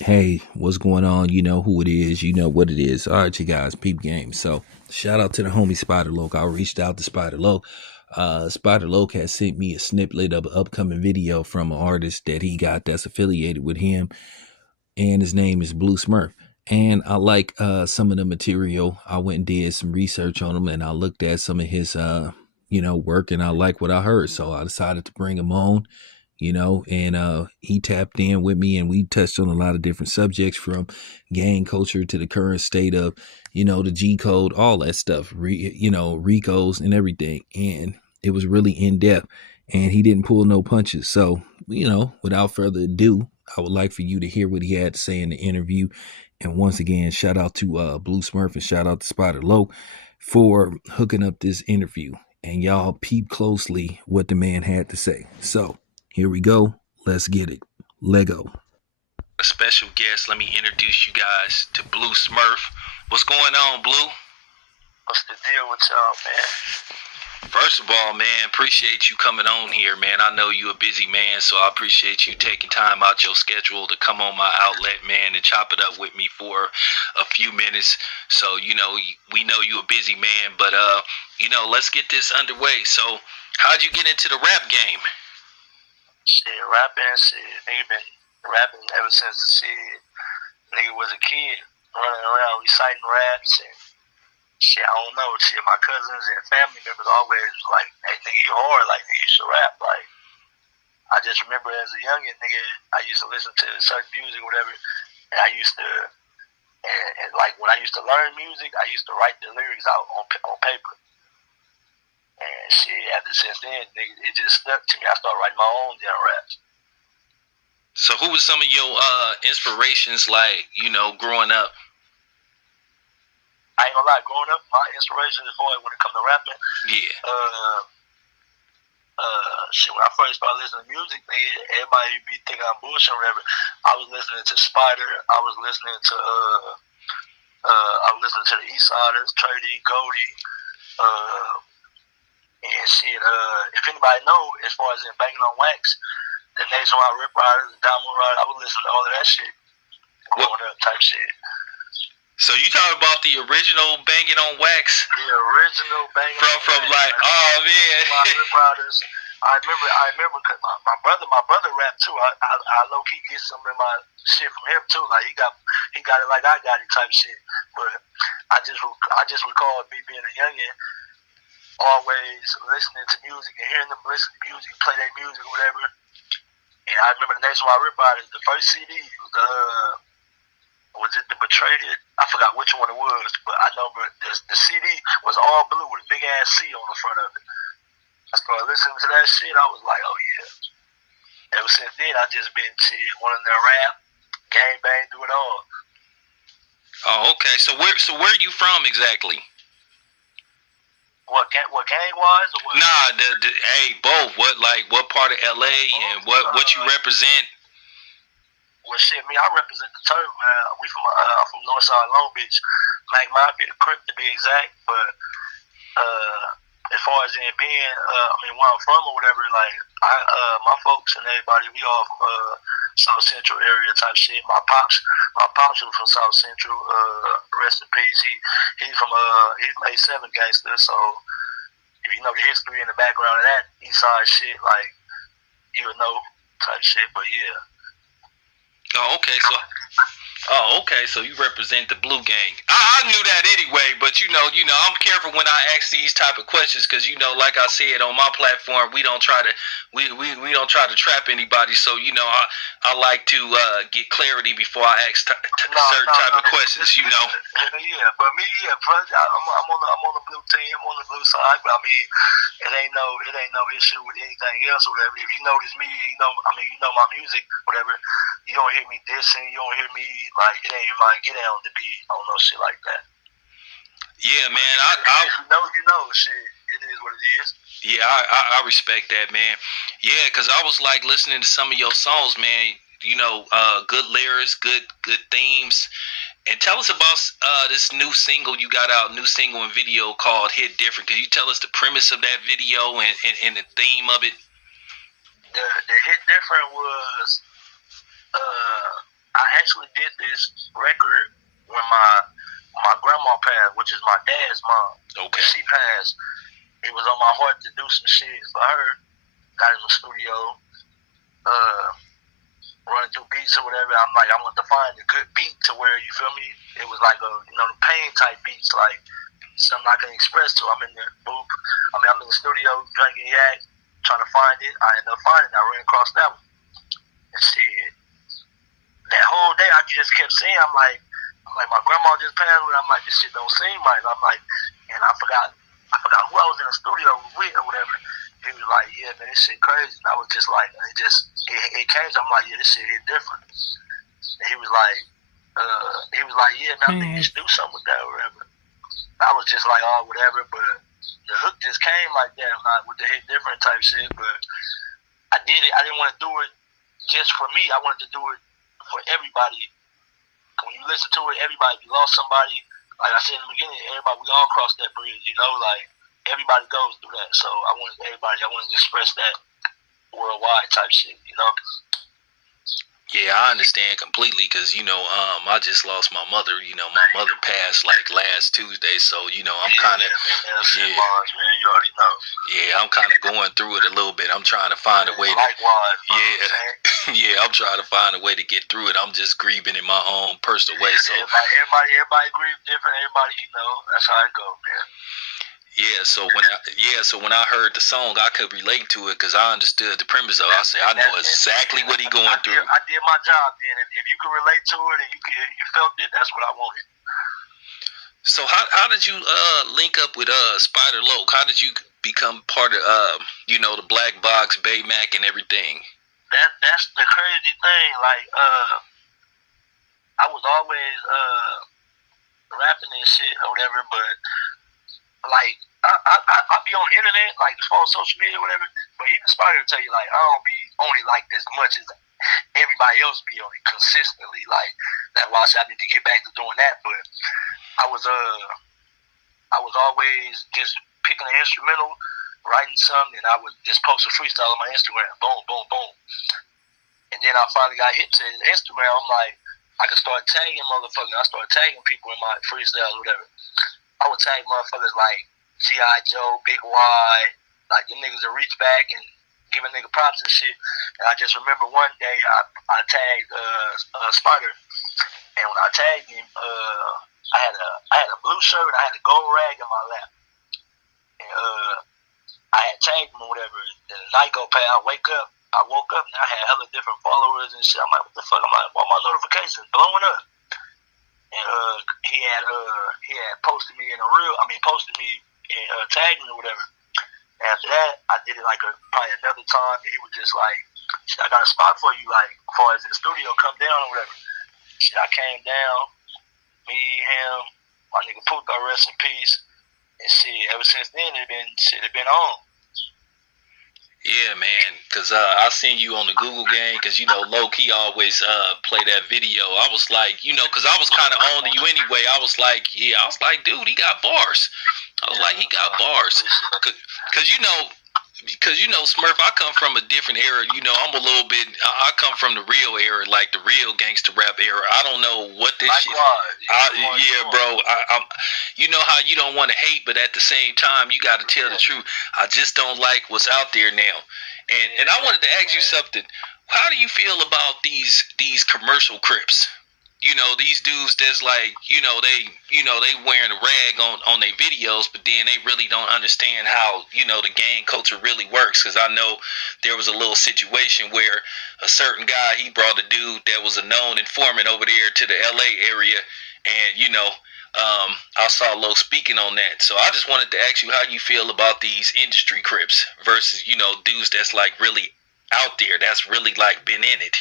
Hey, what's going on? You know who it is. You know what it is. All right, you guys, peep game. So, shout out to the homie Spider Loke. I reached out to Spider Loke. Spider Loke has sent me a snippet of an upcoming video from an artist that he got that's affiliated with him, and his name is Blu Smurf. And I like some of the material. I went and did some research on him, and I looked at some of his work, and I like what I heard. So I decided to bring him on, and he tapped in with me, and we touched on a lot of different subjects, from gang culture to the current state of the G code, all that stuff, Ricos and everything. And it was really in depth, and he didn't pull no punches. So without further ado, I would like for you to hear what he had to say in the interview. And once again, shout out to Blu Smurf, and shout out to Spider Low for hooking up this interview. And y'all peep closely what the man had to say. So here we go. Let's get it. Lego. A special guest. Let me introduce you guys to Blu Smurf. What's going on, Blu? What's the deal with y'all, man? First of all, man, appreciate you coming on here, man. I know you a busy man, so I appreciate you taking time out your schedule to come on my outlet, man, and chop it up with me for a few minutes. So, we know you a busy man, but, let's get this underway. So, how'd you get into the rap game? Shit, nigga been rapping ever since nigga was a kid, running around reciting raps and shit, I don't know, shit, my cousins and family members always was like, hey, nigga, you hard, like, nigga, you should rap, like, I just remember as a youngin', nigga, I used to listen to certain music, whatever, and I used to, and like, when I used to learn music, I used to write the lyrics out on paper. And shit, since then, nigga, it just stuck to me. I started writing my own damn raps. So who was some of your inspirations, like, growing up? I ain't gonna lie, growing up, my inspiration is always when it comes to rapping. Yeah. Shit, when I first started listening to music, nigga, everybody be thinking I'm bullshit or whatever. I was listening to Spider. I was listening to the East Siders, Trady, Goldie, and shit, if anybody know, as far as in Banging on Wax, the Nationwide Rip Riders, the Diamond Rider, I would listen to all of that shit growing up type shit. So you talking about the original Banging on Wax? The original Banging on Wax. From like, oh man. Rip Riders. I remember cause my brother rapped too. I low key get some of my shit from him too. Like he got it like I got it type shit. But I just recall me being a youngin', always listening to music and hearing them listen to music, play their music or whatever. And I remember the Nationwide Rip Riders, the first CD was it the Betrayed It? I forgot which one it was, but I know the CD was all blue with a big ass C on the front of it. I started listening to that shit, I was like, oh yeah. Ever since then, I just been wanting to rap, gang bang, do it all. Oh, okay. So where are you from exactly? What gang wise or what? Nah, hey, both. What part of LA and what you represent? Well, shit, me, I represent the turf, man. I'm from Northside Long Beach, Mac Mafia, the crip to be exact. But as far as in being, where I'm from or whatever, like my folks and everybody, we all from South Central area type shit. My pops was from South Central. Rest in peace. He's from A7 gangster. So if you know the history and the background of that East Side shit, like you would know type shit. But yeah. Oh, okay. So you represent the Blue Gang. I knew that anyway, but I'm careful when I ask these type of questions because like I said on my platform, we don't try to trap anybody. So I like to get clarity before I ask certain type of questions. Yeah, but me, I'm on the blue team. I'm on the blue side. But I mean, it ain't no issue with anything else or whatever. If you notice me, you know my music, whatever. You don't hear me dissing. You don't hear me like it ain't my get down to be. I don't know shit like that. Yeah, man. You know, shit. It is what it is. Yeah, I respect that, man. Yeah, because I was like listening to some of your songs, man. Good lyrics, good themes. And tell us about this new single you got out, new single and video called Hit Different. Could you tell us the premise of that video and the theme of it? The Hit Different was, I actually did this record when my grandma passed, which is my dad's mom. Okay. When she passed, it was on my heart to do some shit for her. Got in the studio, running through beats or whatever. I'm like, I want to find a good beat to where, you feel me? It was like the pain type beats, like something I can express to. I'm in the booth. I'm in the studio drinking yak, trying to find it. I ended up finding it. I ran across that one. And shit, that whole day I just kept saying, I'm like, my grandma just passed away. I'm like, this shit don't seem right. I'm like, and I forgot who I was in the studio with or whatever. He was like, yeah, man, this shit crazy. And I was just like, it came. I'm like, yeah, this shit hit different. And he was like, yeah, man, I think you should do something with that or whatever. I was just like, oh, whatever. But the hook just came like that, like with the hit different type shit. But I did it. I didn't want to do it just for me. I wanted to do it for everybody. When you listen to it, everybody, if you lost somebody, like I said in the beginning, everybody, we all cross that bridge, like everybody goes through that. So I wanted to express that worldwide type shit, Yeah, I understand completely because, I just lost my mother. My mother passed like last Tuesday, so, I'm kind of, man, you already know. Yeah, I'm kind of going through it a little bit. I'm trying to find a way to, likewise, yeah, I'm trying to find a way to get through it. I'm just grieving in my own personal way. So everybody grieves different. Everybody, that's how it goes, man. Yeah, so when I heard the song, I could relate to it because I understood the premise of it. I said, I know exactly what he's going through. I did my job then. If you could relate to it and you felt it, that's what I wanted. So how did you link up with Spider Loc? How did you become part of the Black Box, Baymac, and everything? That's the crazy thing. Like I was always rapping and shit or whatever, but like I be on the internet, like as far as social media or whatever, but even Spider will tell you, like, I don't be on it like as much as everybody else be on it consistently. Like, that's why I said I need to get back to doing that. But I was always just picking an instrumental, writing something, and I would just post a freestyle on my Instagram. Boom, boom, boom. And then I finally got hit to Instagram. I'm like, I could start tagging motherfuckers. I started tagging people in my freestyles or whatever. I would tag motherfuckers like G.I. Joe, Big Y, like them niggas that reach back and give a nigga props and shit. And I just remember one day I tagged Spider, and when I tagged him, I had a blue shirt and I had a gold rag in my lap, and I had tagged him or whatever. And the night go past, I woke up and I had hella different followers and shit. I'm like, what the fuck? I'm like, why my notifications blowing up? And he had posted me and tagged me or whatever. And after that, I did it like probably another time. And he was just like, shit, I got a spot for you, like, as far as in the studio, come down or whatever. Shit, I came down, me, him, my nigga Poot, rest in peace. And shit, ever since then, it been on. Yeah, man, because I seen you on the Google game because, low-key always play that video. I was like, because I was kind of on to you anyway. I was like, dude, he got bars. I was like, he got bars. Because, Smurf, I come from a different era. I'm a little bit, I come from the real era, like the real gangster rap era. I don't know what this shit. Yeah, bro. You know how you don't want to hate, but at the same time, you got to tell the truth. I just don't like what's out there now. And I wanted to ask you something. How do you feel about these commercial crips? These dudes that's like, they wearing a rag on their videos, but then they really don't understand how, the gang culture really works. Because I know there was a little situation where a certain guy, he brought a dude that was a known informant over there to the LA area. And, I saw Lo speaking on that. So I just wanted to ask you how you feel about these industry crips versus, dudes that's like really out there, that's really like been in it.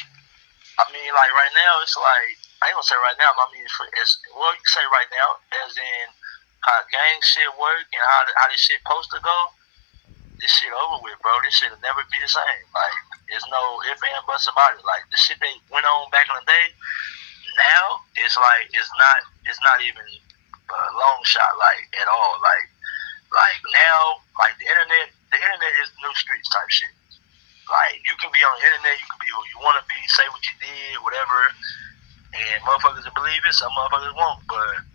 I mean, like right now, it's like, I ain't gonna say right now, but I mean, you can say right now, as in how gang shit work and how this shit supposed to go. This shit over with, bro. This shit will never be the same. Like, there's no ifs, ands, buts about it. Like, the shit they went on back in the day, now it's like it's not even a long shot, like, at all. Like now, like the internet is the new streets type shit. Like, you can be on the internet, you can be who you want to be, say what you did, whatever. And motherfuckers will believe it, some motherfuckers won't. But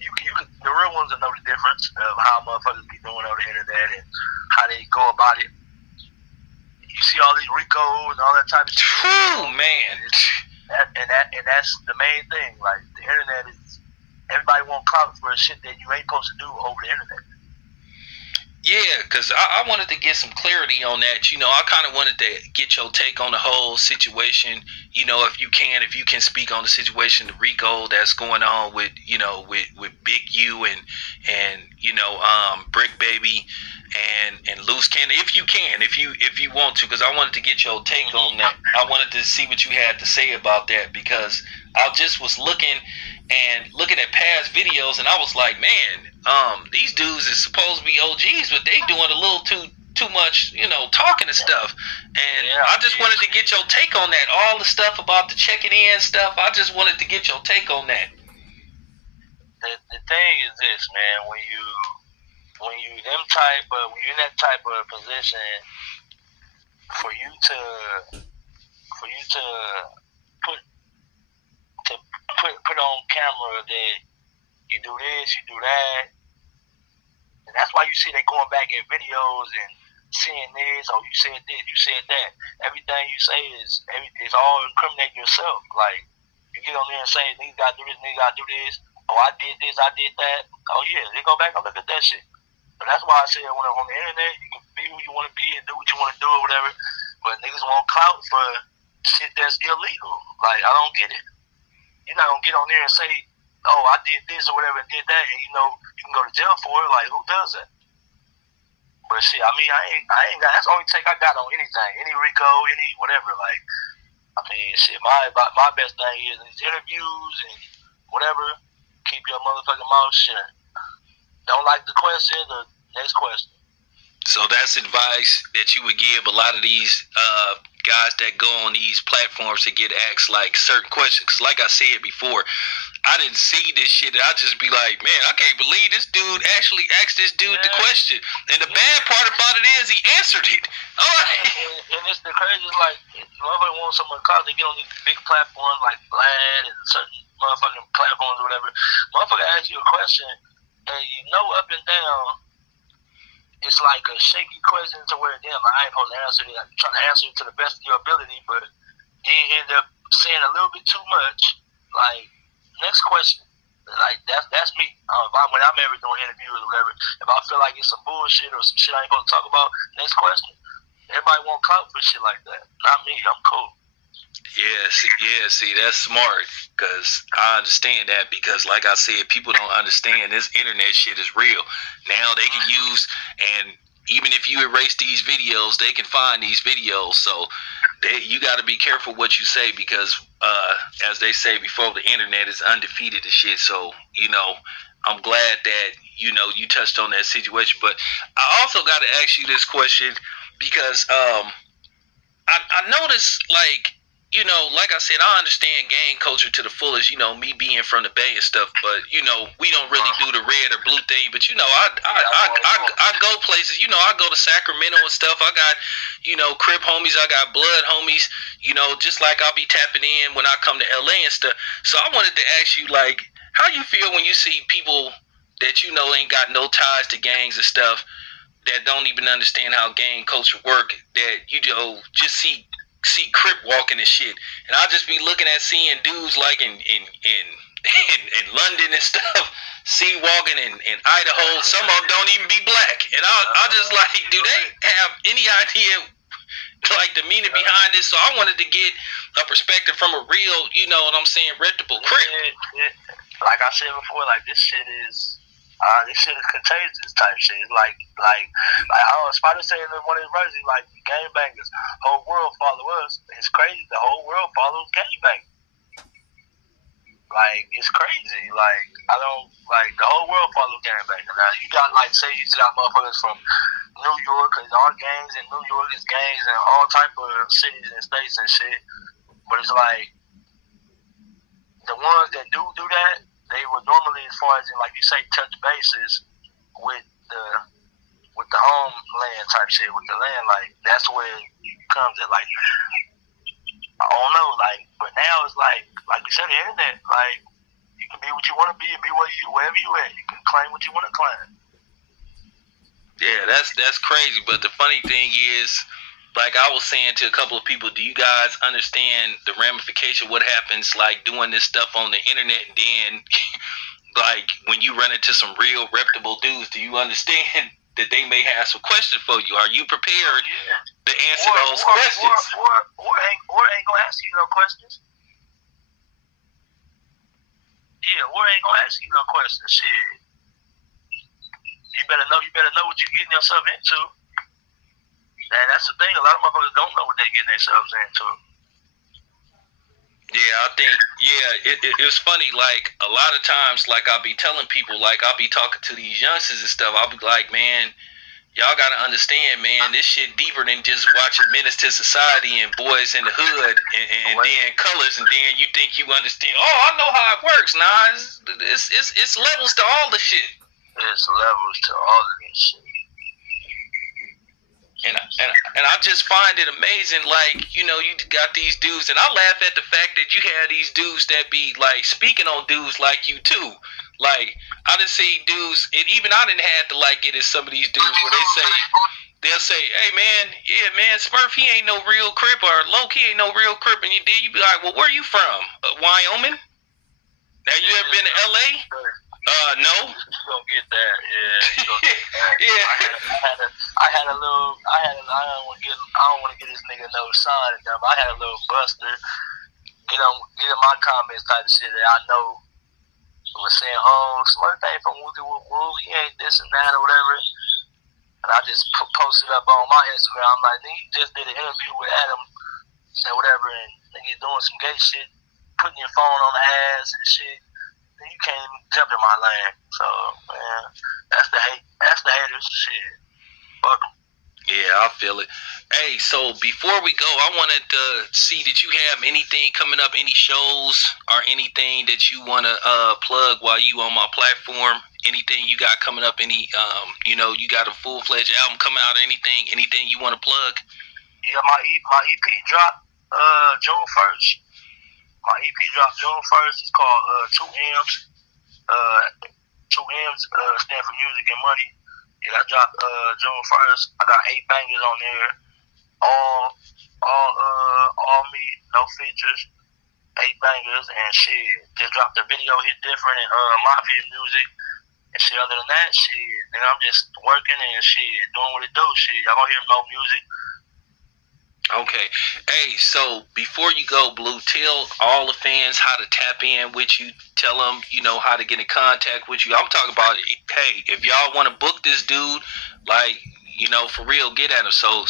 you can the real ones will know the difference of how motherfuckers be doing on the internet and how they go about it. You see all these Rico and all that type of shit. Oh man. And that's the main thing. Like, the internet is, everybody want clout for shit that you ain't supposed to do over the internet. Yeah, because I wanted to get some clarity on that. You know, I kind of wanted to get your take on the whole situation. You know, if you can speak on the situation, the Rico that's going on with, you know, with Big U and you know, Brick Baby and Loose Cannon. If you want to, because I wanted to get your take on that. I wanted to see what you had to say about that, because I just was looking at past videos, and I was like, man, these dudes is supposed to be OGs, but they doing a little too much, you know, talking and stuff. And I just wanted to get your take on that. All the stuff about the checking in stuff, I just wanted to get your take on that. The thing is this, man, when you're in that type of position, for you to put on camera that you do this, you do that, and that's why you see they going back at videos and seeing this, oh, you said this, you said that. Everything you say it's all incriminating yourself. Like, you get on there and say, niggas gotta do this, niggas gotta do this. Oh, I did this, I did that. Oh yeah, they go back and look at that shit. But that's why I said, when on the internet, you can be who you want to be and do what you want to do or whatever. But niggas want clout for shit that's illegal. Like, I don't get it. You're not gonna get on there and say, oh, I did this or whatever and did that, and you know you can go to jail for it. Like, who does that? But shit, I mean, I ain't got. That's the only take I got on anything, any Rico, any whatever. Like, I mean, shit, my best thing is these interviews and whatever. Keep your motherfucking mouth shut. Don't like the question, the next question. So that's advice that you would give a lot of these guys that go on these platforms to get asked like certain questions. 'Cause like I said before, I didn't see this shit. I just be like, man, I can't believe this dude actually asked this dude the question. And the bad part about it is he answered it. All right. And it's the craziest, like, whoever wants someone to call, they get on these big platforms like Vlad and certain motherfucking platforms or whatever. Motherfucker asks you a question, and you know up and down, it's like a shaky question to where, damn, I ain't supposed to answer it. I'm trying to answer it to the best of your ability, but then end up saying a little bit too much. Like, next question. Like, that's me. When I'm ever doing interviews or whatever, if I feel like it's some bullshit or some shit I ain't supposed to talk about, next question. Everybody want clout for shit like that. Not me. I'm cool. Yeah, see, that's smart, because I understand that, because like I said, people don't understand this internet shit is real. Now they can use, and even if you erase these videos, they can find these videos. So you got to be careful what you say, because as they say before, the internet is undefeated and shit. So, you know, I'm glad that, you know, you touched on that situation. But I also got to ask you this question, because I noticed, like, you know, like I said, I understand gang culture to the fullest, you know, me being from the Bay and stuff, but, you know, we don't really do the red or blue thing. But, you know, I go places, you know, I go to Sacramento and stuff. I got, you know, crip homies, I got blood homies, you know, just like I'll be tapping in when I come to LA and stuff. So I wanted to ask you, like, how you feel when you see people that, you know, ain't got no ties to gangs and stuff, that don't even understand how gang culture work, that, you know, just see crip walking and shit, and I'll just be looking at seeing dudes like in London and stuff, see walking in Idaho. Some of them don't even be black, and I just like, do they have any idea like the meaning behind this? So I wanted to get a perspective from a real, you know what I'm saying, reputable crip. Like I said before, like, this shit is contagious type shit. It's like Spider saying in one of his verses, like, gangbangers, whole world follow us. It's crazy. The whole world follows gangbangers. Like, it's crazy. Like, the whole world follows gangbangers. Now, you got, like, say you got motherfuckers from New York, because our gangs in New York is gangs in all type of cities and states and shit. But it's like, the ones that do that, they would normally, as far as, like you say, touch bases with the homeland type shit, with the land. Like, that's where it comes at. Like, don't know, like, but now it's like we said, the internet, like, you can be what you want to be and be wherever you at. You can claim what you want to claim. Yeah, that's crazy. But the funny thing is, like I was saying to a couple of people, do you guys understand the ramification? What happens, like doing this stuff on the internet, and then, like when you run into some real reputable dudes, do you understand that they may have some questions for you? Are you prepared to answer those questions? Or ain't gonna ask you no questions. Yeah, or ain't gonna ask you no questions. Shit. You better know what you're getting yourself into. And that's the thing, a lot of motherfuckers don't know what they're getting themselves into. Yeah, I think, it was funny, like, a lot of times, like, I'll be telling people, like, I'll be talking to these youngsters and stuff, I'll be like, man, y'all gotta understand, man, this shit deeper than just watching Menace to Society and Boys in the Hood and then Colors, and then you think you understand, oh, I know how it works. Nah, it's levels to all the shit. There's levels to all of this shit. And I just find it amazing, like, you know, you got these dudes, and I laugh at the fact that you have these dudes that be, like, speaking on dudes like you, too. Like, I done see dudes, and even I done had to, like, get in some of these dudes where they'll say, hey, man, yeah, man, Smurf, he ain't no real crip, or Loke, he ain't no real crip, and you be like, well, where you from? Wyoming? Have you ever been to L.A.? No. You gonna get that, yeah. You gonna get that. Yeah. I don't want to get this nigga no sign. I had a little buster get in my comments type of shit that I know was saying, oh, Smurf ain't from Woo Woo, he ain't this and that or whatever. And I just posted up on my Instagram. I'm like, nigga, you just did an interview with Adam and whatever, and nigga doing some gay shit, putting your phone on the ass and shit. You can't even jump in my lane. So, man, that's the hate. That's the haters. Shit. Fuck them. Yeah, I feel it. Hey, so before we go, I wanted to see that you have anything coming up, any shows or anything that you want to plug while you on my platform. Anything you got coming up? Any, you know, you got a full-fledged album coming out? Anything you want to plug? Yeah, my EP dropped June 1st. My EP dropped June 1st. It's called 2 M's. 2 M's stand for music and money. Yeah, I dropped June 1st. I got 8 bangers on there. All me, no features. 8 bangers and shit. Just dropped the video Hit Different and Mafia music. And shit, other than that, shit, nigga, I'm just working and shit, doing what it do. Shit, y'all gonna hear no music. Okay. Hey, so before you go, Blue, tell all the fans how to tap in with you. Tell them, you know, how to get in contact with you. I'm talking about, hey, if y'all want to book this dude, like, you know, for real, get at him. So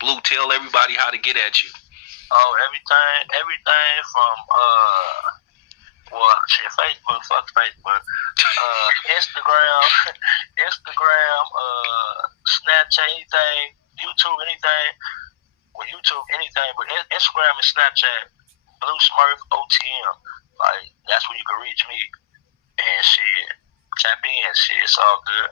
Blue, tell everybody how to get at you. Oh, everything from Facebook, fuck Facebook, Instagram, Snapchat, anything, YouTube, anything. Well, YouTube, anything, but Instagram and Snapchat, Blu Smurf OTM. Like, that's where you can reach me. And shit, tap in, shit, it's all good.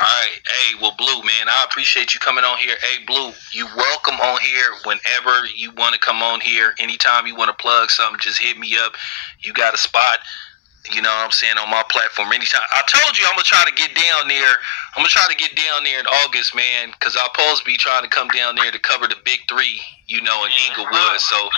All right. Hey, well, Blue, man, I appreciate you coming on here. Hey, Blue, you welcome on here whenever you want to come on here. Anytime you want to plug something, just hit me up. You got a spot, you know what I'm saying, on my platform anytime. I told you I'm going to try to get down there. I'm going to try to get down there in August, man, because I'm supposed to be trying to come down there to cover the Big 3, you know, in Inglewood. So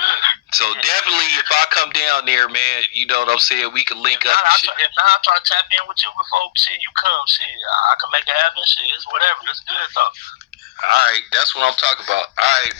definitely, if I come down there, man, you know what I'm saying, we can link up and shit. If not, I'll try to tap in with you before shit, you come, shit. I can make it happen, shit. It's whatever. It's good, though. All right, that's what I'm talking about. All right.